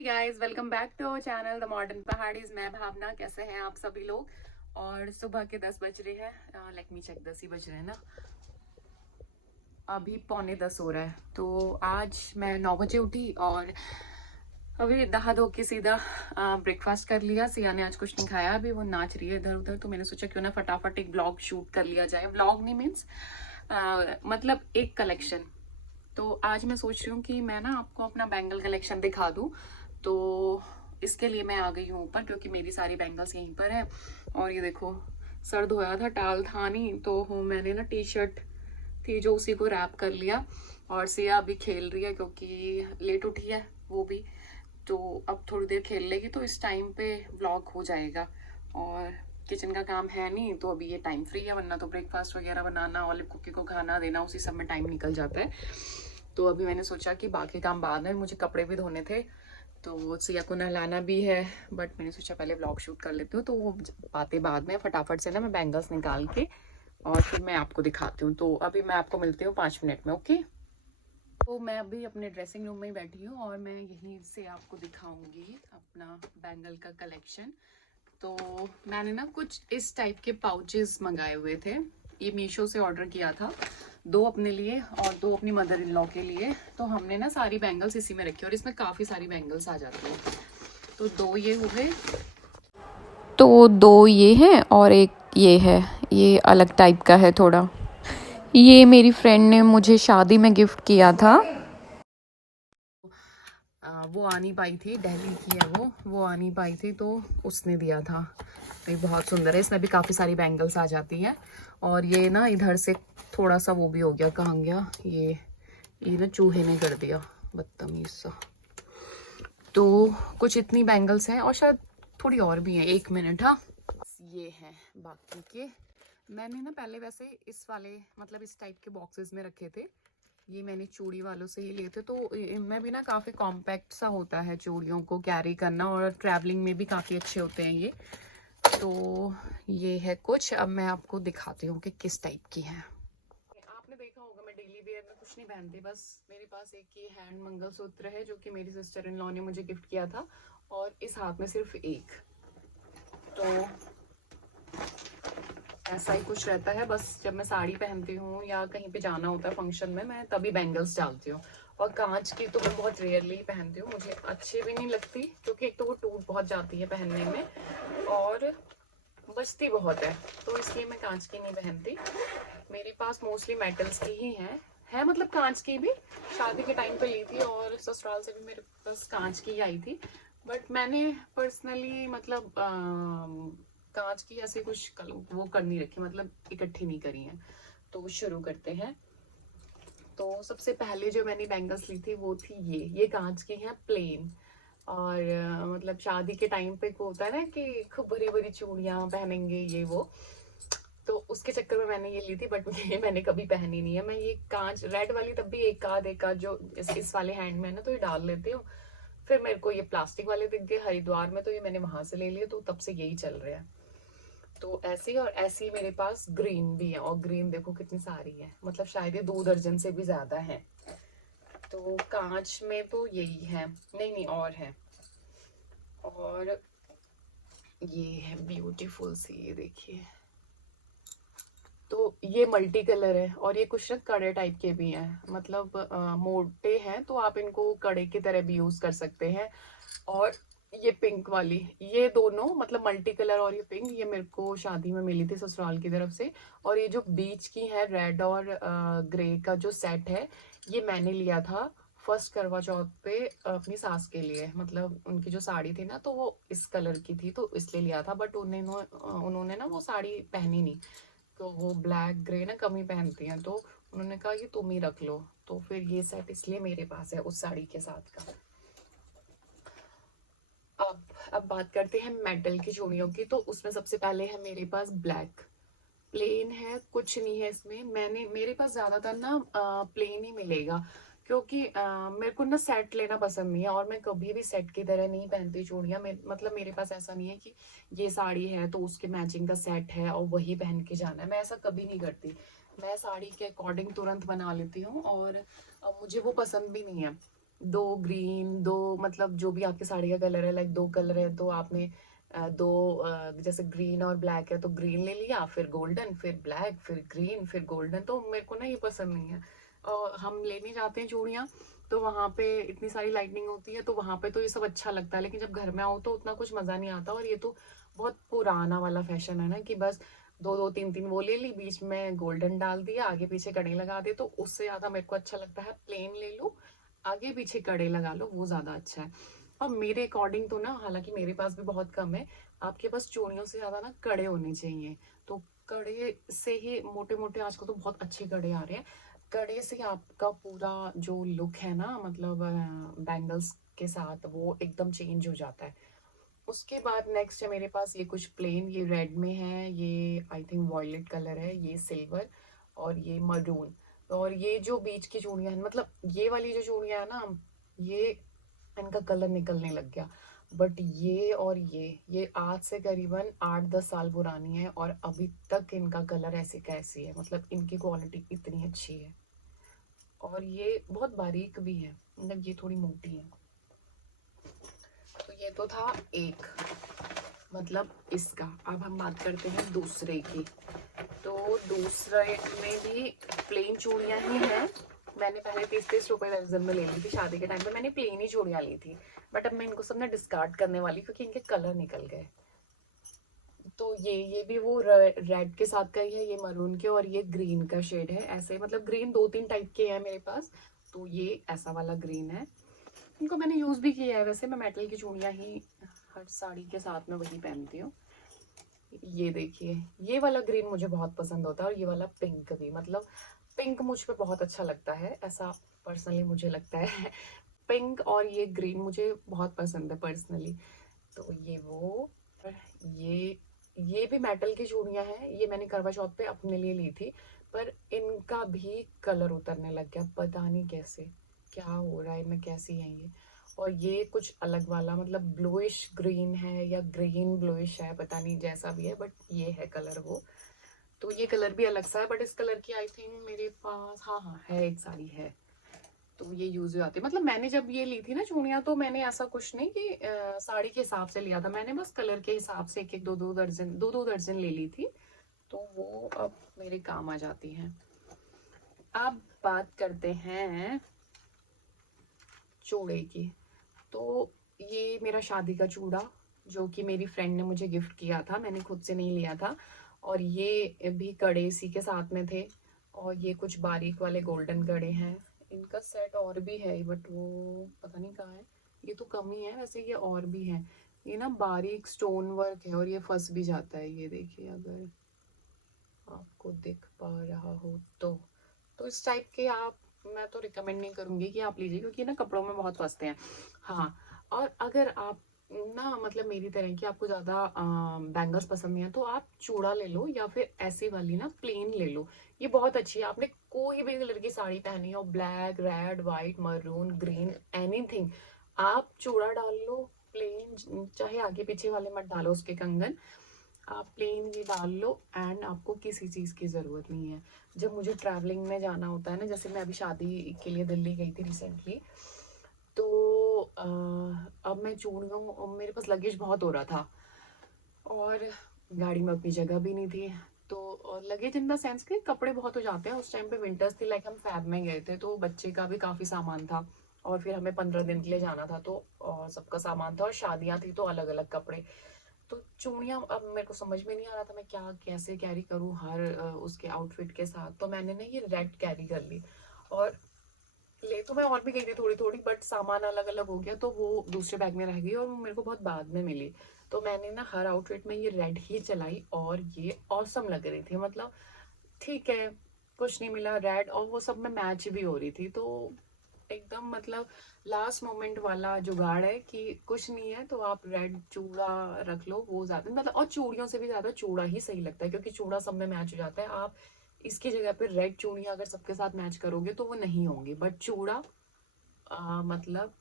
Guys, welcome back to our channel the modern Pahadis. मैं भावना। कैसे हैं आप सभी लोग? और सुबह के 10 बज रहे हैं। लेट मी चेक, 10 ही बज रहे हैं ना। अभी पौने 10 हो रहा है। तो आज मैं 9 बजे उठी और अभी नहा धो के सीधा ब्रेकफास्ट कर लिया। सिया ने आज कुछ नहीं खाया, अभी वो नाच रही है इधर उधर। तो मैंने सोचा क्यों ना फटाफट एक ब्लॉग शूट कर लिया जाए। ब्लॉग नहीं मीन्स मतलब एक कलेक्शन। तो आज मैं सोच रही हूँ कि मैं ना आपको अपना बैंगल कलेक्शन दिखा दूँ। तो इसके लिए मैं आ गई हूँ ऊपर, क्योंकि मेरी सारी बैंगल्स यहीं पर है। और ये देखो, सर धोया था, टाल था नहीं, तो मैंने ना टी शर्ट थी जो उसी को रैप कर लिया। और सिया अभी खेल रही है क्योंकि लेट उठी है वो भी। तो अब थोड़ी देर खेल लेगी तो इस टाइम पे व्लॉग हो जाएगा। और किचन का काम है नहीं तो अभी ये टाइम फ्री है, वरना तो ब्रेकफास्ट वगैरह बनाना, ऑलिव कुकी को खाना देना, उसी सब में टाइम निकल जाता है। तो अभी मैंने सोचा कि बाकी काम बाद में, मुझे कपड़े भी धोने थे तो सिया को नहलाना भी है, बट मैंने सोचा पहले व्लॉग शूट कर लेती हूँ। तो वो बातें बाद में, फटाफट से ना मैं बैंगल्स निकाल के और फिर मैं आपको दिखाती हूँ। तो अभी मैं आपको मिलती हूँ 5 मिनट में, ओके? तो मैं अभी अपने ड्रेसिंग रूम में ही बैठी हूँ और मैं यहीं से आपको दिखाऊंगी अपना बैंगल का कलेक्शन। तो मैंने ना कुछ इस टाइप के पाउचेस मंगाए हुए थे। ये मीशो से ऑर्डर किया था, 2 अपने लिए और 2 अपनी मदर इन लॉ के लिए। तो हमने ना सारी बैंगल्स इसी में रखी और इसमें काफ़ी सारी बैंगल्स आ जाती हैं। तो 2 ये हो गए। तो दो ये हैं और एक ये है। ये अलग टाइप का है थोड़ा। ये मेरी फ्रेंड ने मुझे शादी में गिफ्ट किया था। वो आ नहीं पाई थी, दिल्ली की है वो आ नहीं पाई थी तो उसने दिया था। ये बहुत सुंदर है, इसमें भी काफ़ी सारी बैंगल्स आ जाती हैं। और ये ना इधर से थोड़ा सा वो भी हो गया, कहाँ गया ये ना चूहे ने कर दिया, बदतमीज सा। तो कुछ इतनी बैंगल्स हैं और शायद थोड़ी और भी हैं, 1 मिनट। हाँ, ये हैं बाकी के। मैंने ना पहले वैसे इस वाले मतलब इस टाइप के बॉक्सेस में रखे थे। ये मैंने चूड़ी वालों से ही लिए थे। तो इनमें भी ना काफ़ी कॉम्पैक्ट सा होता है चूड़ियों को कैरी करना, और ट्रैवलिंग में भी काफ़ी अच्छे होते हैं ये। तो ये है कुछ। अब मैं आपको दिखाती हूँ कि किस टाइप की है। आपने देखा होगा मैं डेली वेयर में कुछ नहीं पहनती, बस मेरे पास एक ये हैंड मंगलसूत्र है जो कि मेरी सिस्टर इन लॉ ने मुझे गिफ्ट किया था, और इस हाथ में सिर्फ एक। तो ऐसा ही कुछ रहता है। बस जब मैं साड़ी पहनती हूँ या कहीं पे जाना होता है फंक्शन में, मैं तभी बैंगल्स डालती हूँ। और कांच की तो मैं बहुत रेयरली ही पहनती हूँ, मुझे अच्छी भी नहीं लगती, क्योंकि एक तो वो टूट बहुत जाती है पहनने में और बचती बहुत है, तो इसलिए मैं कांच की नहीं पहनती। मेरे पास मोस्टली मेटल्स की ही है मतलब कांच की भी शादी के टाइम पे ली थी, और ससुराल से भी मेरे पास कांच की ही आई थी। बट मैंने पर्सनली मतलब कांच की ऐसे कुछ वो कर नहीं रखी, मतलब इकट्ठी नहीं करी है। तो शुरू करते हैं। तो सबसे पहले जो मैंने बैंगल्स ली थी वो थी ये कांच की है, प्लेन। और मतलब शादी के टाइम पे होता है ना कि खूब भरी भरी चूड़ियां पहनेंगे ये वो, तो उसके चक्कर में मैंने ये ली थी। बट ये मैंने कभी पहनी नहीं है। मैं ये कांच रेड वाली तब भी एक आध जो इस वाले हैंड में है ना, तो ये डाल लेती हूँ। फिर मेरे को ये प्लास्टिक वाले दिख गए हरिद्वार में, तो ये मैंने वहां से ले लिए, तो तब से यही चल रहा है। तो ऐसी और ऐसी मेरे पास ग्रीन भी है, और ग्रीन देखो कितनी सारी है, मतलब शायद ये 2 दर्जन से भी ज्यादा है। तो कांच में तो यही है, नहीं नहीं और है। और ये है ब्यूटीफुल सी, ये देखिए। तो ये मल्टी कलर है, और ये कुछ ना कड़े टाइप के भी हैं, मतलब मोटे हैं, तो आप इनको कड़े की तरह भी यूज कर सकते हैं। और ये पिंक वाली, ये दोनों मतलब मल्टी कलर और ये पिंक, ये मेरे को शादी में मिली थी ससुराल की तरफ से। और ये जो बीच की है रेड और ग्रे का जो सेट है, ये मैंने लिया था फर्स्ट करवा चौथ पे अपनी सास के लिए। मतलब उनकी जो साड़ी थी ना, तो वो इस कलर की थी, तो इसलिए लिया था। बट उन्होंने ना वो साड़ी पहनी नहीं, तो वो ब्लैक ग्रे ना कम ही पहनती हैं, तो उन्होंने कहा कि तुम ही रख लो। तो फिर ये सेट इसलिए मेरे पास है उस साड़ी के साथ का। अब बात करते हैं मेटल की चूड़ियों की। तो उसमें सबसे पहले है मेरे पास ब्लैक, प्लेन है, कुछ नहीं है इसमें। मेरे पास ज्यादातर ना प्लेन ही मिलेगा, क्योंकि मेरे को ना सेट लेना पसंद नहीं है, और मैं कभी भी सेट की तरह नहीं पहनती चूड़ियां। मतलब मेरे पास ऐसा नहीं है कि ये साड़ी है तो उसके मैचिंग का सेट है और वही पहन के जाना है, मैं ऐसा कभी नहीं करती। मैं साड़ी के अकॉर्डिंग तुरंत बना लेती हूँ, और मुझे वो पसंद भी नहीं है। दो ग्रीन, दो मतलब जो भी आपकी साड़ी का कलर है, लाइक दो कलर है तो आपने दो जैसे ग्रीन और ब्लैक है तो ग्रीन ले लिया, फिर गोल्डन, फिर ब्लैक, फिर ग्रीन, फिर गोल्डन। तो मेरे को ना ये पसंद नहीं है। और हम लेने जाते हैं चूड़ियाँ तो वहां पे इतनी सारी लाइटनिंग होती है, तो वहां पे तो ये सब अच्छा लगता है, लेकिन जब घर में आओ तो उतना कुछ मजा नहीं आता। और ये तो बहुत पुराना वाला फैशन है ना कि बस दो दो तीन तीन वो ले ली, बीच में गोल्डन डाल दिया, आगे पीछे कड़ी लगा दी। तो उससे ज्यादा मेरे को अच्छा लगता है प्लेन ले लो, आगे पीछे कड़े लगा लो, वो ज्यादा अच्छा है। और मेरे अकॉर्डिंग तो ना, हालांकि मेरे पास भी बहुत कम है, आपके पास चूड़ियों से ज्यादा ना कड़े होने चाहिए। तो कड़े से ही मोटे मोटे आजकल तो बहुत अच्छे कड़े आ रहे हैं, कड़े से आपका पूरा जो लुक है ना, मतलब बैंगल्स के साथ वो एकदम चेंज हो जाता है। उसके बाद नेक्स्ट है मेरे पास ये कुछ प्लेन, ये रेड में है, ये आई थिंक वॉयलेट कलर है, ये सिल्वर और ये मरून। और ये जो बीच की चूड़ियां हैं, मतलब ये वाली जो चूड़ियां है ना, ये इनका कलर निकलने लग गया। बट ये और ये आज से करीबन 8-10 साल पुरानी है और अभी तक इनका कलर ऐसे कैसे है, मतलब इनकी क्वालिटी इतनी अच्छी है। और ये बहुत बारीक भी है, मतलब ये थोड़ी मोटी है। तो ये तो था एक, मतलब इसका। अब हम बात करते हैं दूसरे की। तो दूसरे में भी प्लेन चूड़ियां ही हैं। मैंने पहले 30-30 रुपए दर्जन में ले ली थी, शादी के टाइम पे मैंने प्लेन ही चूड़ियां ली थी। बट अब मैं इनको सब ना डिस्कार्ड करने वाली, क्योंकि इनके कलर निकल गए। तो ये भी वो रेड के साथ का ही है, ये मरून के और ये ग्रीन का शेड है। ऐसे मतलब ग्रीन 2-3 टाइप के हैं मेरे पास। तो ये ऐसा वाला ग्रीन है, इनको मैंने यूज भी किया है। वैसे मैं मेटल की चूड़ियां ही हर साड़ी के साथ में वही पहनती हूँ। ये देखिए, ये वाला ग्रीन मुझे बहुत पसंद होता है और ये वाला पिंक भी, मतलब पिंक मुझ पे बहुत अच्छा लगता है, ऐसा पर्सनली मुझे लगता है। पिंक और ये ग्रीन मुझे बहुत पसंद है पर्सनली। तो ये वो, ये ये भी मेटल की चूड़ियां हैं, ये मैंने करवा चौथ पे अपने लिए ली थी। पर इनका भी कलर उतरने लग गया, पता नहीं कैसे, क्या हो रहा है, मैं कैसी है ये। और ये कुछ अलग वाला, मतलब ब्लूइश ग्रीन है या ग्रीन ब्लूइश है, पता नहीं जैसा भी है, बट ये है कलर वो। तो ये कलर भी अलग सा है, बट इस कलर की आई थिंक मेरे पास, हाँ हाँ है, एक साड़ी है। तो ये यूज हो जाती है। मतलब मैंने जब ये ली थी ना चूड़ियां, तो मैंने ऐसा कुछ नहीं कि साड़ी के हिसाब से लिया था, मैंने बस कलर के हिसाब से एक एक दो दो दर्जन ले ली थी। तो वो अब मेरे काम आ जाती हैं। अब बात करते हैं चूड़े की। तो ये मेरा शादी का चूड़ा, जो कि मेरी फ्रेंड ने मुझे गिफ्ट किया था, मैंने खुद से नहीं लिया था। और ये भी कड़े इसी के साथ में थे। और ये कुछ बारीक वाले गोल्डन कड़े हैं, इनका सेट और भी है बट वो पता नहीं कहाँ है। ये तो कम ही है, वैसे ये और भी है। ये ना बारीक स्टोन वर्क है और ये फंस भी जाता है, ये देखिए अगर आपको दिख पा रहा हो तो इस टाइप के आप, मैं तो रिकमेंड नहीं करूंगी कि आप लीजिए, क्योंकि ना कपड़ों में बहुत फंसते हैं। हाँ, और अगर आप ना, मतलब मेरी तरह की आपको ज्यादा बैंगल्स पसंद नहीं है, तो आप चूड़ा ले लो या फिर ऐसी वाली ना प्लेन ले लो। ये बहुत अच्छी है। आपने कोई भी कलर की साड़ी पहनी हो, black, red, white, maroon, green, anything, आप चूड़ा डाल लो प्लेन, चाहे आगे पीछे वाले मत डालो उसके कंगन, आप प्लेन ये डाल लो एंड आपको किसी चीज़ की ज़रूरत नहीं है। जब मुझे ट्रैवलिंग में जाना होता है ना, जैसे मैं अभी शादी के लिए दिल्ली गई थी रिसेंटली, तो अब मैं चूड़ियों, मेरे पास लगेज बहुत हो रहा था और गाड़ी में अपनी जगह भी नहीं थी। तो लगेज इन द सेंस के कपड़े बहुत हो जाते हैं। उस टाइम पे विंटर्स थी, लाइक हम फैब में गए थे, तो बच्चे का भी काफ़ी सामान था और फिर हमें 15 दिन के लिए जाना था, तो सबका सामान था और शादियाँ थी तो अलग अलग कपड़े। तो चूड़ियाँ अब मेरे को समझ में नहीं आ रहा था मैं क्या कैसे कैरी करूँ हर उसके आउटफिट के साथ। तो मैंने ना ये रेड कैरी कर ली। और ले तो मैं और भी गई थी थोड़ी थोड़ी, बट सामान अलग अलग हो गया तो वो दूसरे बैग में रह गई और वो मेरे को बहुत बाद में मिली। तो मैंने ना हर आउटफिट में ये रेड ही चलाई और ये औसम लग रही थी, मतलब ठीक है, कुछ नहीं मिला रेड, और वो सब में मैच भी हो रही थी। तो एकदम मतलब लास्ट मोमेंट वाला जुगाड़ है कि कुछ नहीं है तो आप रेड चूड़ा रख लो, वो ज्यादा मतलब, और चूड़ियों से भी ज्यादा चूड़ा ही सही लगता है, क्योंकि चूड़ा सब में मैच हो जाता है। आप इसकी जगह पे रेड चूड़ियां अगर सबके साथ मैच करोगे तो वो नहीं होंगी, बट चूड़ा मतलब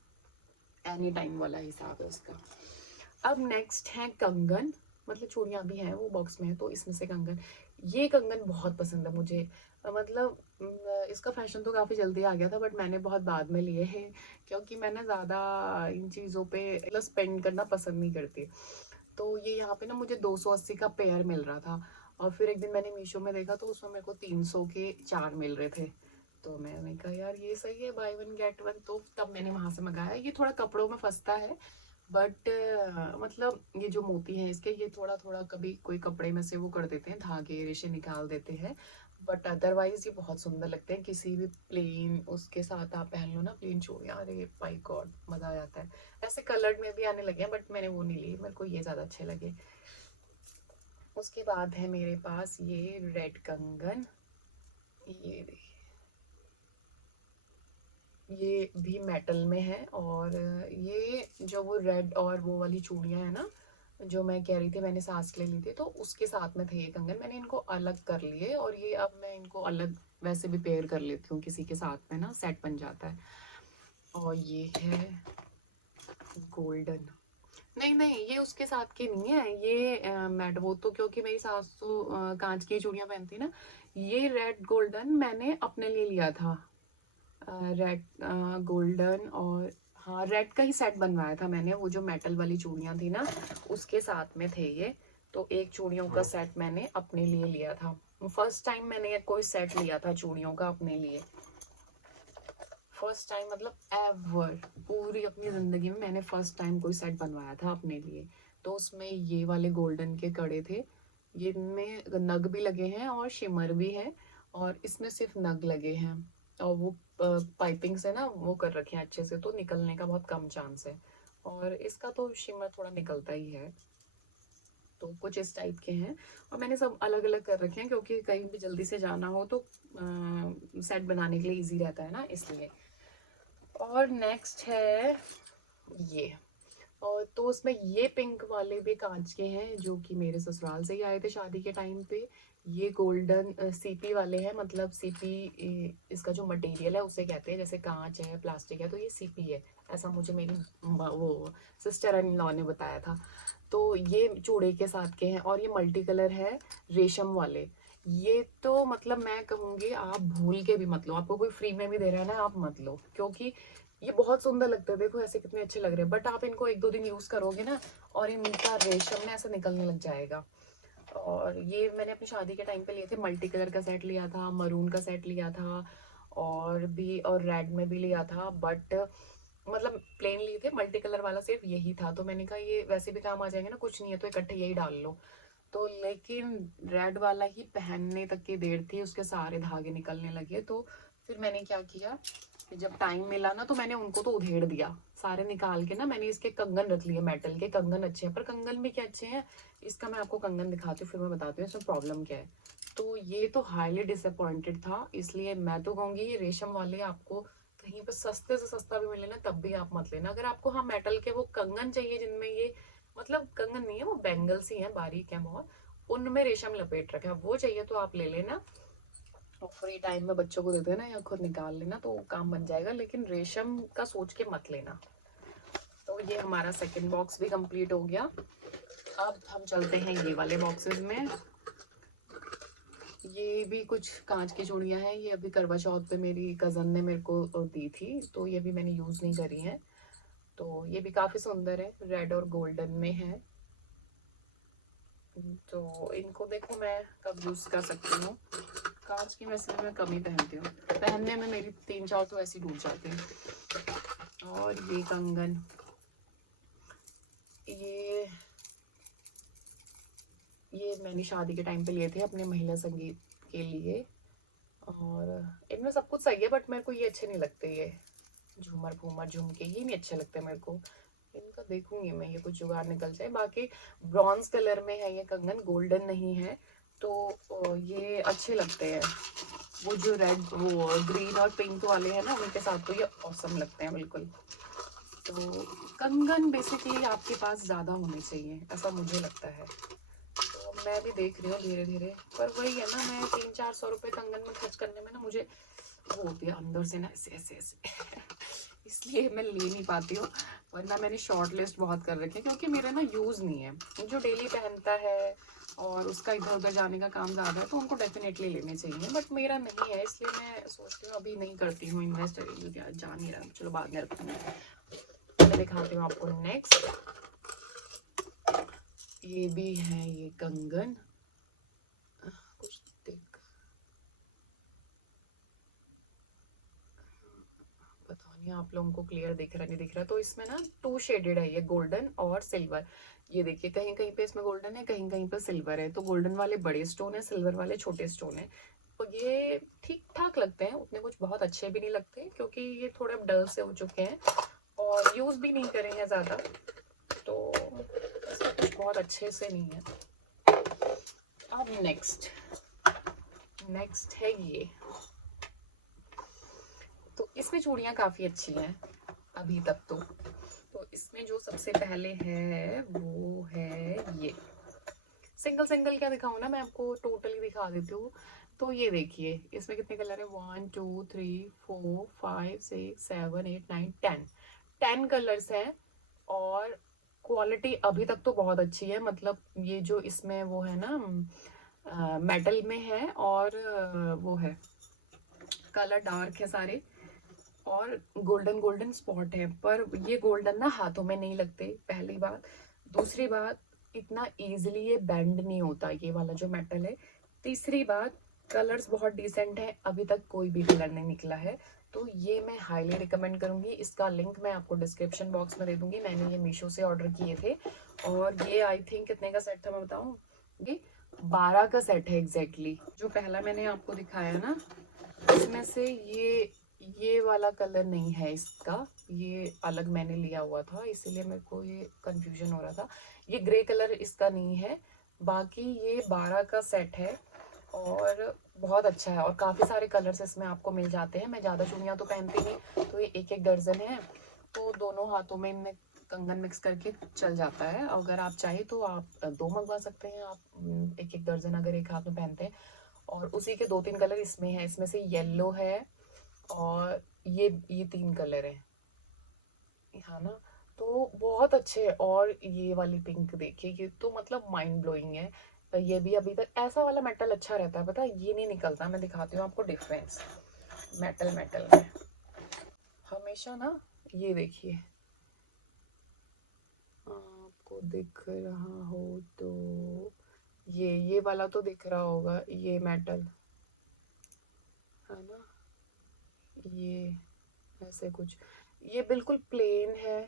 एनी टाइम वाला हिसाब है उसका। अब नेक्स्ट है कंगन। मतलब चूड़ियाँ भी हैं वो बॉक्स में है, तो इसमें से कंगन, ये कंगन बहुत पसंद है मुझे। मतलब इसका फैशन तो काफ़ी जल्दी आ गया था, बट मैंने बहुत बाद में लिए हैं, क्योंकि मैं ना ज़्यादा इन चीज़ों पे मतलब स्पेंड करना पसंद नहीं करती। तो ये यहाँ पे ना मुझे 280 का पेयर मिल रहा था, और फिर एक दिन मैंने मीशो में देखा तो उसमें मेरे को 300 के 4 मिल रहे थे। तो मैंने कहा यार ये सही है, बाय वन गेट वन, तो तब मैंने वहाँ से मंगाया। ये थोड़ा कपड़ों में फंसता है, बट मतलब ये जो मोती हैं इसके, ये थोड़ा थोड़ा कभी कोई कपड़े में से वो कर देते हैं, धागे रेशे निकाल देते हैं, बट अदरवाइज ये बहुत सुंदर लगते हैं। किसी भी प्लेन उसके साथ आप पहन लो ना, प्लेन चूड़ियाँ, अरे माय गॉड मजा आ जाता है। ऐसे कलर्ड में भी आने लगे हैं, बट मैंने वो नहीं ली, मेरे को ये ज्यादा अच्छे लगे। उसके बाद है मेरे पास ये रेड कंगन, ये देखिए, ये भी मेटल में है, और ये जो वो रेड और वो वाली चूड़ियाँ है ना जो मैं कह रही थी मैंने सांस ले ली थी, तो उसके साथ में थे ये कंगन। मैंने इनको अलग कर लिए, और ये अब मैं इनको अलग वैसे भी पेयर कर लेती हूँ किसी के साथ में ना, सेट बन जाता है। और ये है गोल्डन, नहीं नहीं ये उसके साथ के नहीं है, ये मैट, वो तो क्योंकि मेरी सास तो कांच की चूड़ियाँ पहनती ना। ये रेड गोल्डन मैंने अपने लिए लिया था, रेड गोल्डन, और हाँ रेड का ही सेट बनवाया था मैंने, वो जो मेटल वाली चूड़ियाँ थी ना उसके साथ में थे ये। तो एक चूड़ियों का सेट मैंने अपने लिए लिया था, फर्स्ट टाइम मैंने कोई सेट लिया था चूड़ियों का अपने लिए, फर्स्ट टाइम मतलब एवर, पूरी अपनी ज़िंदगी में मैंने फर्स्ट टाइम कोई सेट बनवाया था अपने लिए। तो उसमें ये वाले गोल्डन के कड़े थे, ये इनमें नग भी लगे हैं और शिमर भी है, और इसमें सिर्फ नग लगे हैं, और वो पाइपिंग से ना वो कर रखे हैं अच्छे से, तो निकलने का बहुत कम चांस है, और इसका तो शिमर थोड़ा निकलता ही है। तो कुछ इस टाइप के हैं, और मैंने सब अलग अलग कर रखे हैं क्योंकि कहीं भी जल्दी से जाना हो तो सेट बनाने के लिए इजी रहता है ना, इसलिए। और नेक्स्ट है ये, और तो उसमें ये पिंक वाले भी कांच के हैं जो कि मेरे ससुराल से ही आए थे शादी के टाइम पे। ये गोल्डन सीपी वाले हैं, मतलब सीपी इसका जो मटेरियल है उसे कहते हैं, जैसे कांच है प्लास्टिक है तो ये सीपी है, ऐसा मुझे मेरी वो सिस्टर इन लॉ ने बताया था। तो ये चूड़े के साथ के हैं, और ये मल्टी कलर है रेशम वाले। ये तो मतलब मैं कहूँगी आप भूल के भी मत लो, आपको कोई फ्री में भी दे रहा है ना आप मत लो, क्योंकि ये बहुत सुंदर लगते हैं, देखो ऐसे कितने अच्छे लग रहे हैं, बट आप इनको एक दो दिन यूज करोगे ना और इनका रेशम में ऐसे निकलने लग जाएगा। और ये मैंने अपनी शादी के टाइम पे लिए थे, मल्टी कलर का सेट लिया था, मरून का सेट लिया था, और भी और रेड में भी लिया था, बट मतलब प्लेन लिए थे, मल्टी कलर वाला सिर्फ यही था। तो मैंने कहा ये वैसे भी काम आ जाएंगे ना, कुछ नहीं है तो इकट्ठे यही डाल लो। तो लेकिन रेड वाला ही पहनने तक की देर थी, उसके सारे धागे निकलने लगे। तो फिर मैंने क्या किया, जब टाइम मिला ना तो मैंने उनको तो उधेड़ दिया सारे निकाल के ना, मैंने इसके कंगन रख लिए, मेटल के कंगन अच्छे हैं, पर कंगन भी क्या अच्छे हैं, इसका मैं आपको कंगन दिखाती हूँ फिर मैं बताती हूँ इसमें प्रॉब्लम क्या है। तो ये तो हाईली डिसअपॉइंटेड था, इसलिए मैं तो कहूँगी ये रेशम वाले आपको कहीं पर सस्ते से सस्ता भी मिले ना तब भी आप मत लेना। अगर आपको हाँ मेटल के वो कंगन चाहिए जिनमें ये मतलब कंगन नहीं है वो बैंगल्स ही हैं, बारीक है बहुत, उनमें रेशम लपेट रखा है, वो चाहिए तो आप ले लेना, और फ्री टाइम में बच्चों को दे देना या खुद निकाल लेना तो काम बन जाएगा, लेकिन रेशम का सोच के मत लेना। तो ये हमारा सेकंड बॉक्स भी कंप्लीट हो गया। अब हम चलते हैं ये वाले बॉक्सेस में। ये भी कुछ कांच की चूड़ियां हैं, ये अभी करवा चौथ पे मेरी कज़न ने मेरे को दी थी, तो ये भी मैंने यूज़ नहीं करी है। तो ये भी काफ़ी सुंदर है, रेड और गोल्डन में है। तो इनको देखो मैं कब यूज़ कर सकती हूँ, कांच की वैसे मैं कम ही पहनती हूँ, पहनने में मेरी 3-4 तो ऐसी टूट जाती हैं। और ये कंगन, ये मैंने शादी के टाइम पे लिए थे अपने महिला संगीत के लिए, और इनमें सब कुछ सही है बट मेरे को ये अच्छे नहीं लगते, ये झूमर फूमर झुमके ये नहीं अच्छे लगते मेरे को। इनका देखूंगी मैं, ये कुछ जुगाड़ निकल जाए। बाकी ब्रॉन्ज कलर में है ये कंगन, गोल्डन नहीं है, तो ये अच्छे लगते हैं। वो जो रेड वो ग्रीन और पिंक वाले हैं ना उनके साथ तो ये औसम लगते हैं बिल्कुल। तो कंगन बेसिकली आपके पास ज़्यादा होने चाहिए ऐसा मुझे लगता है, तो मैं भी देख रही हूँ धीरे धीरे। पर वही है ना, मैं 300-400 रुपये कंगन में खर्च करने में ना मुझे वो होती है अंदर से ना ऐसे ऐसे ऐसे इसलिए मैं ले नहीं पाती हूँ, वरना मैंने शॉर्ट लिस्ट बहुत कर रखी है, क्योंकि मेरा ना यूज़ नहीं है। जो डेली पहनता है और उसका इधर उधर जाने का काम ज़्यादा है तो उनको डेफिनेटली लेने चाहिए, बट मेरा नहीं है, इसलिए मैं सोचती हूँ अभी नहीं करती हूँ इन्वेस्ट, जा नहीं रहा, चलो बाद में रखूँगी। मैं दिखाती हूँ आपको नेक्स्ट। ये भी है, ये कंगन, कुछ देख, पता नहीं आप लोगों को क्लियर दिख रहा नहीं दिख रहा। तो इसमें ना 2 शेडेड है, ये गोल्डन और सिल्वर। ये देखिए कहीं कहीं पे इसमें गोल्डन है, कहीं कहीं पे सिल्वर है। तो गोल्डन वाले बड़े स्टोन है, सिल्वर वाले छोटे स्टोन है। तो ये ठीक ठाक लगते हैं, उतने कुछ बहुत अच्छे भी नहीं लगते, क्योंकि ये थोड़े डल से हो चुके हैं और यूज़ भी नहीं करेंगे ज़्यादा, तो इसका कुछ बहुत अच्छे से नहीं है। अब नेक्स्ट है ये। तो इसमें चूड़ियाँ काफ़ी अच्छी हैं अभी तक तो इसमें जो सबसे पहले है वो है ये। सिंगल सिंगल क्या दिखाऊँ ना, मैं आपको टोटली दिखा देती हूँ। तो ये देखिए इसमें कितने कलर है, 1 2 3 4 5 6 7 8 9 10 कलर्स हैं। और क्वालिटी अभी तक तो बहुत अच्छी है, मतलब ये जो इसमें वो है ना मेटल में है, और वो है कलर डार्क है सारे, और गोल्डन गोल्डन स्पॉट है। पर ये गोल्डन ना हाथों में नहीं लगते, पहली बात। दूसरी बात, इतना इजीली ये बेंड नहीं होता ये वाला जो मेटल है। तीसरी बात, कलर्स बहुत डिसेंट है, अभी तक कोई भी कलर नहीं निकला है। तो ये मैं हाईली रिकमेंड करूंगी। इसका लिंक मैं आपको डिस्क्रिप्शन बॉक्स में दे दूंगी। मैंने ये मीशो से ऑर्डर किए थे, और ये आई थिंक कितने का सेट था मैं बताऊं, ये 12 का सेट है एग्जैक्टली। जो पहला मैंने आपको दिखाया ना, इसमें से ये वाला कलर नहीं है इसका, ये अलग मैंने लिया हुआ था, इसीलिए मेरे को ये कंफ्यूजन हो रहा था। ये ग्रे कलर इसका नहीं है। बाकी ये 12 का सेट है और बहुत अच्छा है, और काफ़ी सारे कलर्स इसमें आपको मिल जाते हैं। मैं ज़्यादा चूड़ियाँ तो पहनती नहीं, तो ये एक एक दर्जन है, तो दोनों हाथों में इनमें कंगन मिक्स करके चल जाता है। अगर आप चाहे तो आप 2 मंगवा सकते हैं, आप एक एक दर्जन अगर एक हाथ में पहनते हैं। और उसी के 2-3 कलर इसमें है, इसमें से येलो है, और ये 3 कलर है, हाँ ना। तो बहुत अच्छे है। और ये वाली पिंक देखिए, ये तो मतलब माइंड ब्लोइंग है। ये भी अभी तक ऐसा वाला मेटल अच्छा रहता है, पता है, ये नहीं निकलता। मैं दिखाती हूँ आपको डिफरेंस मेटल में। हमेशा ना, ये देखिए, आपको दिख रहा हो तो ये वाला तो दिख रहा होगा, ये मेटल है ना, ये ऐसे कुछ, ये बिल्कुल प्लेन है,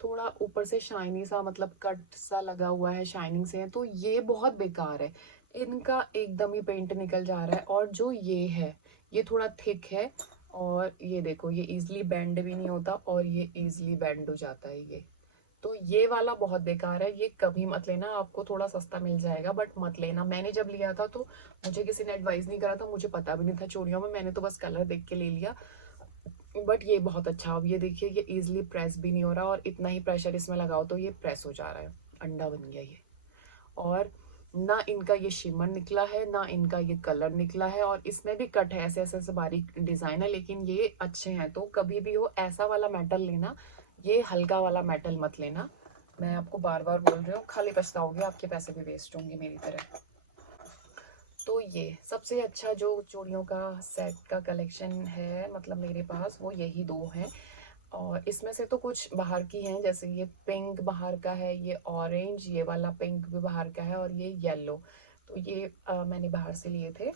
थोड़ा ऊपर से शाइनी सा, मतलब कट सा लगा हुआ है, शाइनिंग से है, तो ये बहुत बेकार है। इनका एकदम ही पेंट निकल जा रहा है। और जो ये है, ये थोड़ा थिक है, और ये देखो, ये इजीली बेंड भी नहीं होता, और ये इजीली बेंड हो जाता है ये। तो ये वाला बहुत बेकार है, ये कभी मत लेना। आपको थोड़ा सस्ता मिल जाएगा, बट मत लेना। मैंने जब लिया था तो मुझे किसी ने एडवाइस नहीं करा था, मुझे पता भी नहीं था चूड़ियों में, मैंने तो बस कलर देख के ले लिया। बट ये बहुत अच्छा, अब ये देखिए, ये इजीली प्रेस भी नहीं हो रहा, और इतना ही प्रेशर इसमें लगाओ तो ये प्रेस हो जा रहा है, अंडा बन गया ये। और ना इनका ये शिमर निकला है, ना इनका ये कलर निकला है, और इसमें भी कट है, ऐसे ऐसे ऐसे बारीक डिजाइन है, लेकिन ये अच्छे हैं। तो कभी भी हो ऐसा वाला मेटल लेना, ये हल्का वाला मेटल मत लेना। मैं आपको बार बार बोल रही हूँ, खाली पछताओगे, आपके पैसे भी वेस्ट होंगे मेरी तरह। तो ये सबसे अच्छा जो चूड़ियों का सेट का कलेक्शन है, मतलब मेरे पास, वो यही 2 हैं। और इसमें से तो कुछ बाहर की हैं, जैसे ये पिंक बाहर का है, ये ऑरेंज, ये वाला पिंक भी बाहर का है, और ये येलो। तो ये मैंने बाहर से लिए थे,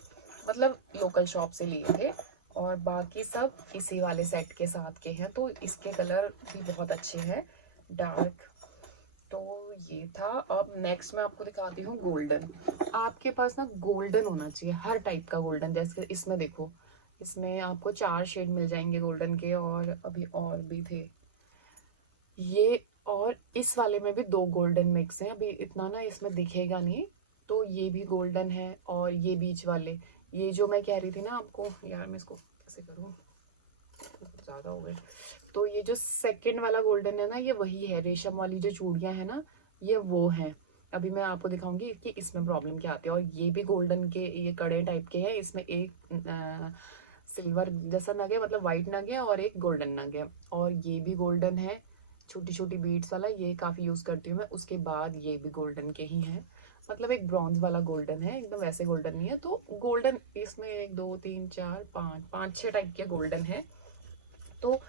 मतलब लोकल शॉप से लिए थे। और बाकी सब इसी वाले सेट के साथ के हैं। तो इसके कलर भी बहुत अच्छे हैं, डार्क। तो ये था। अब नेक्स्ट मैं आपको दिखाती हूँ गोल्डन। आपके पास ना गोल्डन होना चाहिए, हर टाइप का गोल्डन। जैसे इसमें देखो, इसमें आपको 4 शेड मिल जाएंगे गोल्डन के, और अभी और भी थे ये। और इस वाले में भी 2 गोल्डन मिक्स हैं, अभी इतना ना इसमें दिखेगा नहीं। तो ये भी गोल्डन है, और ये बीच वाले, ये जो मैं कह रही थी ना आपको, यार मैं इसको कैसे करूँ, ज़्यादा हो गए। तो ये जो सेकंड वाला गोल्डन है ना, ये वही है, रेशम वाली जो चूड़ियाँ हैं ना, ये वो हैं। अभी मैं आपको दिखाऊंगी कि इसमें प्रॉब्लम क्या आती है। और ये भी गोल्डन के, ये कड़े टाइप के हैं, इसमें एक सिल्वर जैसा नग है, मतलब वाइट नग है, और एक गोल्डन नग है, और ये भी गोल्डन है, छोटी छोटी बीड्स वाला, ये काफ़ी यूज़ करती हूँ मैं। उसके बाद ये भी गोल्डन के ही हैं, मतलब एक ब्रॉन्ज वाला गोल्डन है, एकदम वैसे गोल्डन नहीं है। तो गोल्डन इसमें 1 2 3 4 5 5 6 टाइप के गोल्डन है। तो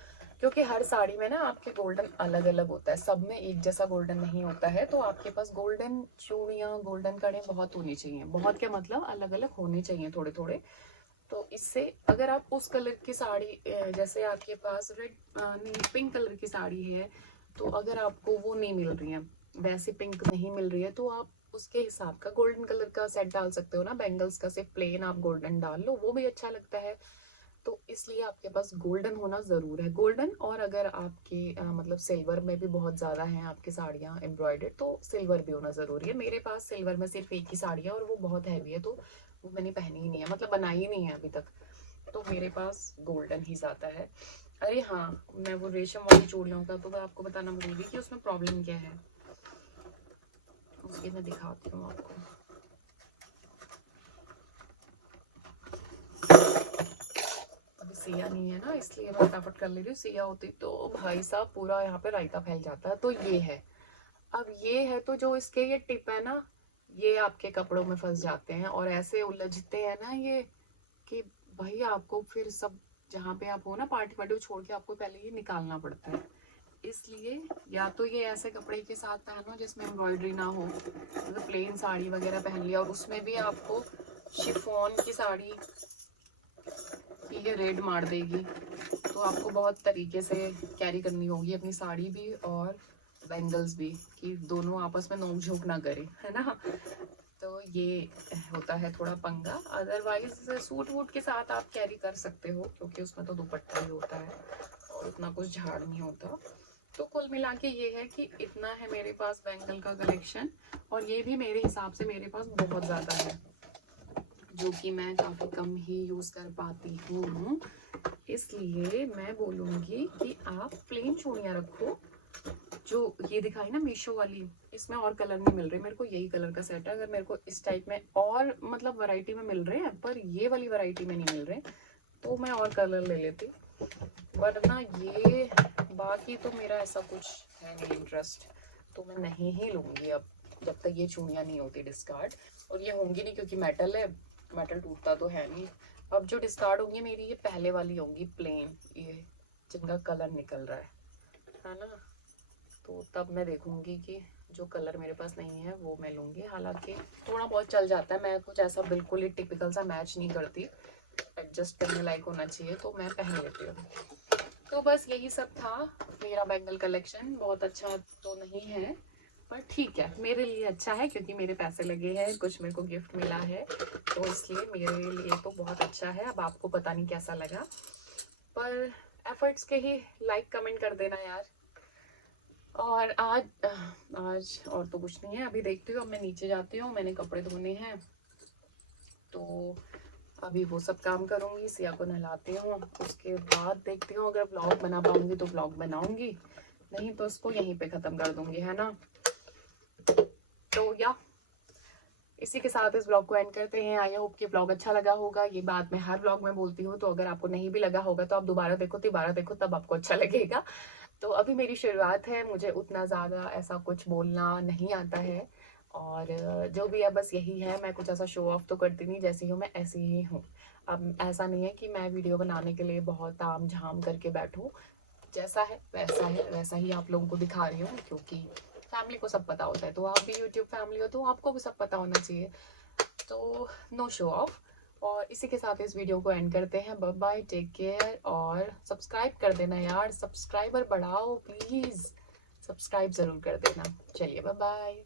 क्योंकि हर साड़ी में ना आपके गोल्डन अलग अलग होता है, सब में एक जैसा गोल्डन नहीं होता है, तो आपके पास गोल्डन चूड़ियाँ, गोल्डन कड़े बहुत होनी चाहिए। बहुत क्या मतलब, अलग अलग होने चाहिए थोड़े थोड़े। तो इससे अगर आप उस कलर की साड़ी, जैसे आपके पास रेड नहीं पिंक कलर की साड़ी है, तो अगर आपको वो नहीं मिल रही है, वैसे पिंक नहीं मिल रही है, तो आप उसके हिसाब का गोल्डन कलर का सेट डाल सकते हो ना, बैंगल्स का सिर्फ प्लेन आप गोल्डन डाल लो, वो भी अच्छा लगता है। तो इसलिए आपके पास गोल्डन होना ज़रूर है, गोल्डन। और अगर आपके मतलब सिल्वर में भी बहुत ज़्यादा हैं आपकी साड़ियाँ एम्ब्रॉयडर्ड, तो सिल्वर भी होना ज़रूरी है। मेरे पास सिल्वर में सिर्फ एक ही साड़ी है, और वो बहुत हैवी है, तो वो मैंने पहनी ही नहीं है, मतलब बनाई ही नहीं है अभी तक। तो मेरे पास गोल्डन ही ज़्यादा है। अरे हाँ, मैं वो रेशम वाली चूड़ियों का तो मैं आपको बताना भूल कि उसमें प्रॉब्लम क्या है, उसकी मैं दिखाती हूँ आपको। सिया नहीं है ना, इसलिए मैं फटाफट कर ले रही हूँ। सिया होती तो भाई साहब पूरा यहाँ पे रायता फैल जाता है। तो ये है, अब ये है, तो जो इसके ये टिप है ना, ये आपके कपड़ों में फंस जाते हैं और ऐसे उलझते हैं ना ये, कि भाई आपको फिर सब जहाँ पे आप हो ना पार्टी वार्टी छोड़ के आपको पहले ये निकालना पड़ता है। इसलिए या तो ये ऐसे कपड़े के साथ पहनो जिसमें एम्ब्रॉयडरी ना हो, मतलब प्लेन साड़ी वगैरह पहन लिया, और उसमें भी आपको शिफॉन की साड़ी ये रेड मार देगी, तो आपको बहुत तरीके से कैरी करनी होगी अपनी साड़ी भी और बैंगल्स भी, कि दोनों आपस में नोक झोंक ना करे, है ना। तो ये होता है थोड़ा पंगा। अदरवाइज सूट वूट के साथ आप कैरी कर सकते हो, क्योंकि उसमें तो दुपट्टा ही होता है और इतना कुछ झाड़ नहीं होता। तो कुल मिला के ये है कि इतना है मेरे पास बैंगल का कलेक्शन, और ये भी मेरे हिसाब से मेरे पास बहुत ज़्यादा है, जो कि मैं काफ़ी कम ही यूज़ कर पाती हूँ। इसलिए मैं बोलूँगी कि आप प्लेन चूड़ियाँ रखो। जो ये दिखाई ना मीशो वाली, इसमें और कलर नहीं मिल रहे, मेरे को यही कलर का सेट है। अगर मेरे को इस टाइप में और मतलब वैरायटी में मिल रहे हैं, पर ये वाली वैरायटी में नहीं मिल रहे, तो मैं और कलर ले लेती, वरना ये बाकी तो मेरा ऐसा कुछ है नहीं इंटरेस्ट, तो मैं नहीं ही लूँगी अब, जब तक ये चूड़ियाँ नहीं होती डिस्कार्ड। और ये होंगी नहीं क्योंकि मेटल है, मेटल टूटता तो है नहीं। अब जो डिस्कार्ड होंगी मेरी, ये पहले वाली होंगी प्लेन, ये जिनका कलर निकल रहा है ना। तो तब मैं देखूंगी कि जो कलर मेरे पास नहीं है वो मैं लूँगी। हालांकि थोड़ा बहुत चल जाता है, मैं कुछ ऐसा बिल्कुल ही टिपिकल सा मैच नहीं करती, एडजस्ट करने लायक होना चाहिए, तो मैं पहन लेती हूँ। तो बस यही सब था मेरा बैंगल कलेक्शन। बहुत अच्छा तो नहीं है, पर ठीक है, मेरे लिए अच्छा है, क्योंकि मेरे पैसे लगे हैं, कुछ मेरे को गिफ्ट मिला है, तो इसलिए मेरे लिए तो बहुत अच्छा है। अब आपको पता नहीं कैसा लगा, पर एफर्ट्स के ही लाइक कमेंट कर देना यार। और आज और तो कुछ नहीं है, अभी देखती हूँ, अब मैं नीचे जाती हूँ, मैंने कपड़े धोने हैं, तो अभी वो सब काम करूँगी, सिया को नहलाती हूँ, उसके बाद देखती हूँ अगर व्लॉग बना पाऊँगी तो व्लॉग बनाऊँगी, नहीं तो उसको यहीं पे ख़त्म कर दूँगी, है ना। तो या इसी के साथ इस ब्लॉग को एंड करते हैं। आई होप कि ब्लॉग अच्छा लगा होगा। ये बात मैं हर ब्लॉग में बोलती हूँ, तो अगर आपको नहीं भी लगा होगा तो आप दोबारा देखो, तब आपको अच्छा लगेगा। तो अभी मेरी शुरुआत है, मुझे उतना ज़्यादा ऐसा कुछ बोलना नहीं आता है, और जो भी है बस यही है, मैं कुछ ऐसा शो ऑफ तो करती नहीं, जैसी हूँ मैं ऐसी ही हूँ। अब ऐसा नहीं है कि मैं वीडियो बनाने के लिए बहुत ताम झाम करके बैठूँ, जैसा है वैसा ही आप लोगों को दिखा रही हूँ, क्योंकि फैमिली को सब पता होता है, तो आप भी यूट्यूब फैमिली हो तो आपको भी सब पता होना चाहिए, तो नो शो ऑफ। और इसी के साथ इस वीडियो को एंड करते हैं। बाय बाय, टेक केयर, और सब्सक्राइब कर देना यार, सब्सक्राइबर बढ़ाओ प्लीज़, सब्सक्राइब ज़रूर कर देना। चलिए बाय बाय।